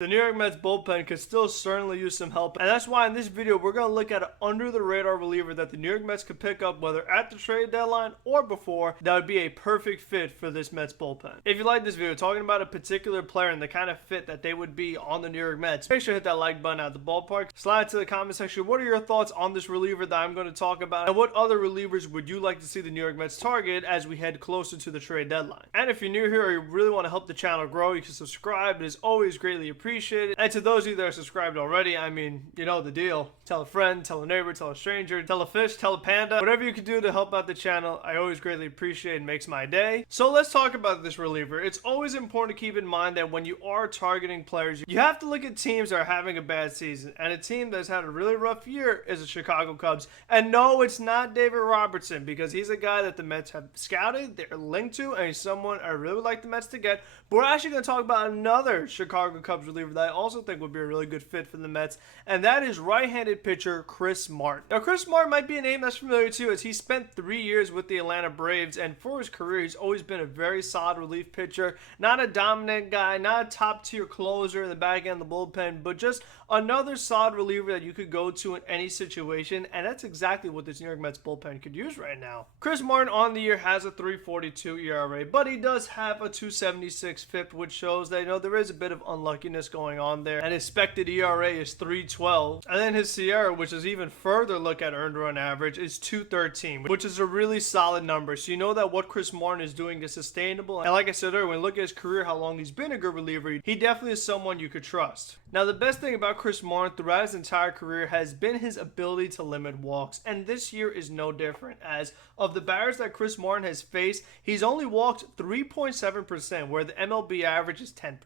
The New York Mets bullpen could still certainly use some help, and that's why in this video we're going to look at an under-the-radar reliever that the New York Mets could pick up whether at the trade deadline or before that would be a perfect fit for this Mets bullpen. If you like this video talking about a particular player and the kind of fit that they would be on the New York Mets, make sure to hit that like button at the ballpark. Slide to the comment section. What are your thoughts on this reliever that I'm going to talk about, and what other relievers would you like to see the New York Mets target as we head closer to the trade deadline? And if you're new here or you really want to help the channel grow, you can subscribe. It is always greatly appreciated. And to those of you that are subscribed already, I mean, you know the deal. Tell a friend, tell a neighbor, tell a stranger, tell a fish, tell a panda. Whatever you can do to help out the channel, I always greatly appreciate. It makes my day. So let's talk about this reliever. It's always important to keep in mind that when you are targeting players, you have to look at teams that are having a bad season. And a team that's had a really rough year is the Chicago Cubs. And no, it's not David Robertson, because he's a guy that the Mets have scouted, they're linked to, and he's someone I really would like the Mets to get. But we're actually going to talk about another Chicago Cubs reliever that I also think would be a really good fit for the Mets, and that is right-handed pitcher Chris Martin. Now, Chris Martin might be a name that's familiar too, as he spent 3 years with the Atlanta Braves, and for his career, he's always been a very solid relief pitcher. Not a dominant guy, not a top-tier closer in the back end of the bullpen, but just another solid reliever that you could go to in any situation, and that's exactly what this New York Mets bullpen could use right now. Chris Martin on the year has a 3.42 ERA, but he does have a 2.76 FIP, which shows that, you know, there is a bit of unluckiness going on there, and his expected ERA is 3.12, and then his SIERA, which is even further look at earned run average, is 2.13, which is a really solid number. So you know that what Chris Martin is doing is sustainable, and like I said earlier, when you look at his career, how long he's been a good reliever, he definitely is someone you could trust. Now, the best thing about Chris Martin throughout his entire career has been his ability to limit walks, and this year is no different. As of the batters that Chris Martin has faced, he's only walked 3.7%, where the MLB average is 10%.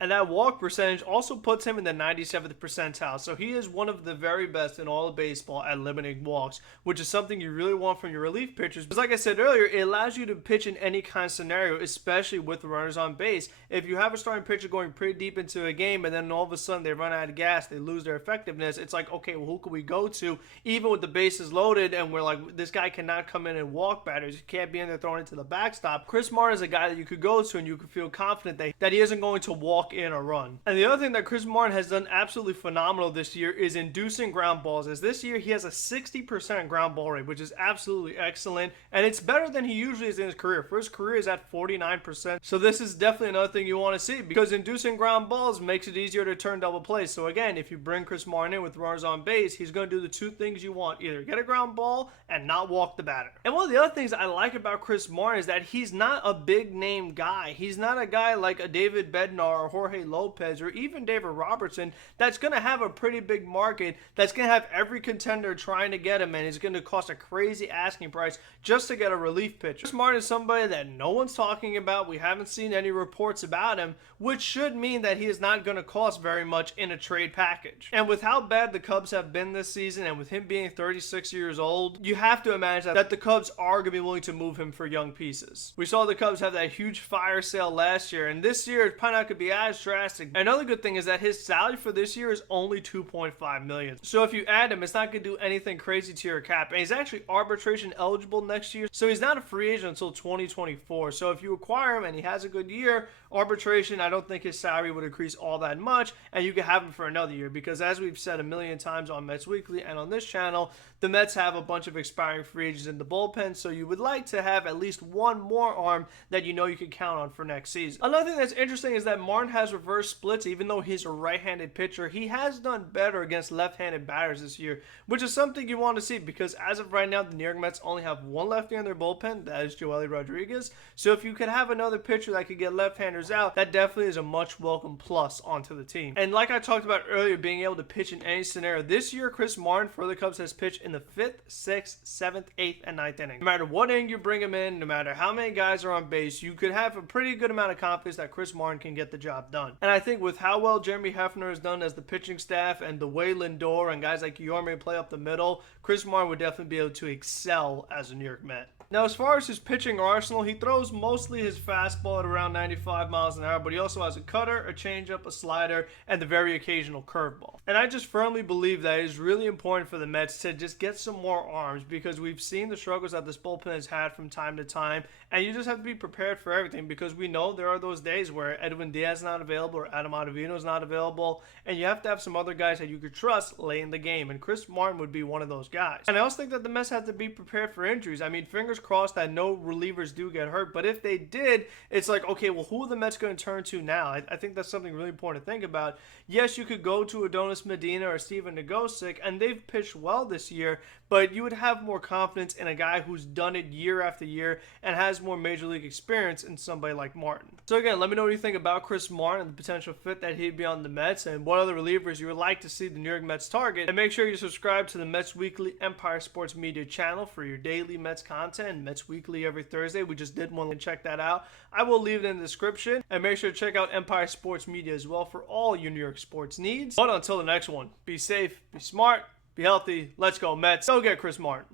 And that walk percentage also puts him in the 97th percentile, so he is one of the very best in all of baseball at limiting walks, which is something you really want from your relief pitchers. Because like I said earlier, it allows you to pitch in any kind of scenario, especially with runners on base. If you have a starting pitcher going pretty deep into a game, and then all of a sudden they run out of gas, they lose their effectiveness, it's like, okay, well, who can we go to? Even with the bases loaded, and we're like, this guy cannot come in and walk batters. You can't be in there throwing it to the backstop. Chris Martin is a guy that you could go to, and you could feel confident that he isn't going to walk in or run. And the other thing that Chris Martin has done absolutely phenomenal this year is inducing ground balls, as this year he has a 60% ground ball rate, which is absolutely excellent, and it's better than he usually is in his career. For his career is at 49%, so this is definitely another thing you want to see, because inducing ground balls makes it easier to turn double plays. So again, if you bring Chris Martin in with runners on base, he's going to do the two things you want: either get a ground ball and not walk the batter. And one of the other things I like about Chris Martin is that he's not a big name guy. He's not a guy like a David Bednar or Jorge Lopez or even David Robertson that's going to have a pretty big market, that's going to have every contender trying to get him, and it's going to cost a crazy asking price just to get a relief pitcher. Chris Martin is somebody that no one's talking about. We haven't seen any reports about him, which should mean that he is not going to cost very much in a trade package. And with how bad the Cubs have been this season, and with him being 36 years old, you have to imagine that the Cubs are going to be willing to move him for young pieces. We saw the Cubs have that huge fire sale last year, and this year it's probably not going to be as drastic. Another good thing is that his salary for this year is only $2.5 million. So if you add him, it's not going to do anything crazy to your cap, and he's actually arbitration eligible next year, so he's not a free agent until 2024. So if you acquire him and he has a good year, arbitration, I don't think his salary would increase all that much, and you can have him for another year, because as we've said a million times on Mets Weekly and on this channel, the Mets have a bunch of expiring free agents in the bullpen, so you would like to have at least one more arm that you know you can count on for next season. Another thing that's interesting is that Martin has reverse splits. Even though he's a right-handed pitcher, he has done better against left-handed batters this year, which is something you want to see, because as of right now, the New York Mets only have one lefty in their bullpen, that is Joely Rodriguez. So if you could have another pitcher that could get left-handers out, that definitely is a much welcome plus onto the team. And like I talked about earlier, being able to pitch in any scenario, this year Chris Martin for the Cubs has pitched in the 5th, 6th, 7th, 8th, and 9th inning. No matter what inning you bring him in, no matter how many guys are on base, you could have a pretty good amount of confidence that Chris Martin can get the job done. And I think with how well Jeremy Hefner has done as the pitching staff, and the way Lindor and guys like Yorme play up the middle, Chris Martin would definitely be able to excel as a New York Met. Now, as far as his pitching arsenal, he throws mostly his fastball at around 95 miles an hour, but he also has a cutter, a changeup, a slider, and the very occasional curveball. And I just firmly believe that it is really important for the Mets to just get some more arms, because we've seen the struggles that this bullpen has had from time to time, and you just have to be prepared for everything, because we know there are those days where Edwin Diaz is not available or Adam Ottavino is not available, and you have to have some other guys that you could trust late in the game, and Chris Martin would be one of those guys. And I also think that the Mets have to be prepared for injuries. I mean, fingers crossed that no relievers do get hurt, but if they did, it's like, okay, well, who are the Mets going to turn to now? I think that's something really important to think about. Yes, you could go to Adonis Medina or Steven Nagosic, and they've pitched well this year, but you would have more confidence in a guy who's done it year after year and has more major league experience in somebody like Martin. So again, let me know what you think about Chris Martin and the potential fit that he'd be on the Mets, and what other relievers you would like to see the New York Mets target. And make sure you subscribe to the Mets Weekly Empire Sports Media channel for your daily Mets content. Mets Weekly every Thursday. We just did one, and check that out. I will leave it in the description, and make sure to check out Empire Sports Media as well for all your New York sports needs. But until the next one, be safe, be smart, be healthy. Let's go Mets. Go get Chris Martin.